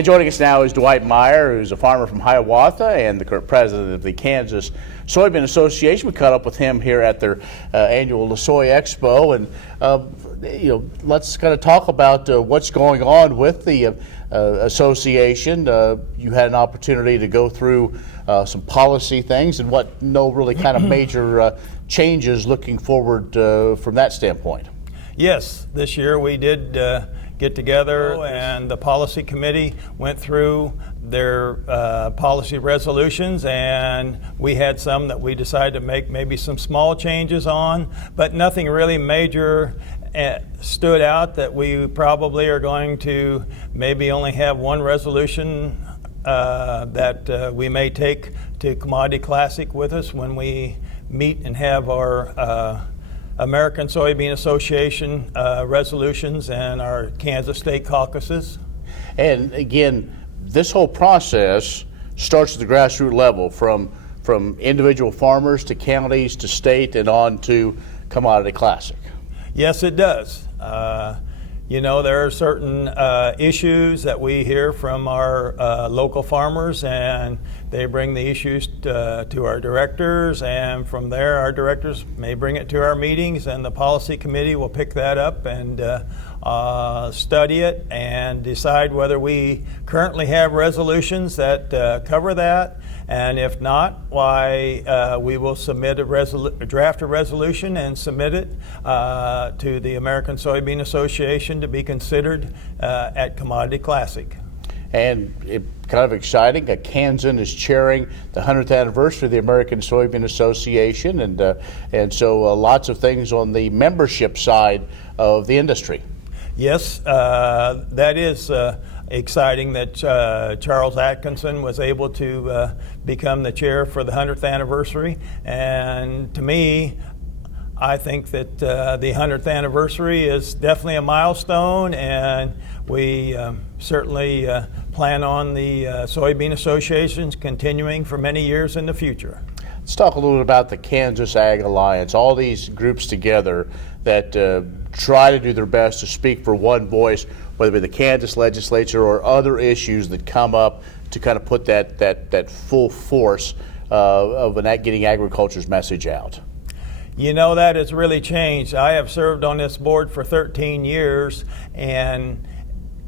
And joining us now is Dwight Meyer, who's a farmer from Hiawatha and the current president of the Kansas Soybean Association. We caught up with him here at their annual Soy Expo, and let's kind of talk about what's going on with the association. You had an opportunity to go through some policy things and really kind of major changes looking forward from that standpoint. Yes, this year we did get together, and the policy committee went through their policy resolutions, and we had some that we decided to make maybe some small changes on, but nothing really major stood out that we probably are going to maybe only have one resolution that we may take to Commodity Classic with us when we meet and have our American Soybean Association resolutions and our Kansas State caucuses. And again, this whole process starts at the grassroots level, from individual farmers to counties to state and on to Commodity Classic. Yes, it does. There are certain issues that we hear from our local farmers, and they bring the issues to our directors, and from there our directors may bring it to our meetings, and the policy committee will pick that up and study it and decide whether we currently have resolutions that cover that, and if not, why we will submit draft a resolution and submit it to the American Soybean Association to be considered at Commodity Classic. And kind of exciting, Kansan is chairing the 100th anniversary of the American Soybean Association, and so lots of things on the membership side of the industry. Yes, that is exciting that Charles Atkinson was able to become the chair for the 100th anniversary, and to me, I think that the 100th anniversary is definitely a milestone, and we certainly plan on the Soybean Associations continuing for many years in the future. Let's talk a little bit about the Kansas Ag Alliance, all these groups together that try to do their best to speak for one voice, whether it be the Kansas legislature or other issues that come up, to kind of put that full force of getting agriculture's message out. That has really changed. I have served on this board for 13 years, and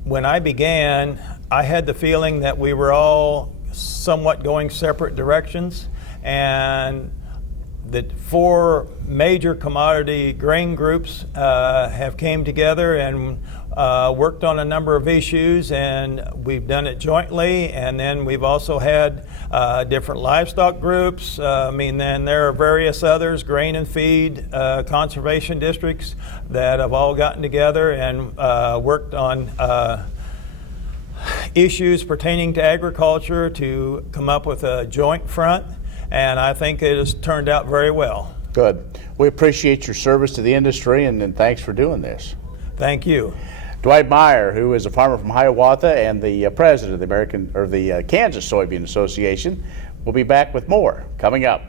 when I began, I had the feeling that we were all somewhat going separate directions, and the four major commodity grain groups have came together and worked on a number of issues, and we've done it jointly. And then we've also had different livestock groups. Then there are various others, grain and feed, conservation districts, that have all gotten together and worked on issues pertaining to agriculture to come up with a joint front. And I think it has turned out very well. Good. We appreciate your service to the industry, and thanks for doing this. Thank you. Dwight Meyer, who is a farmer from Hiawatha and the president of the Kansas Soybean Association, will be back with more coming up.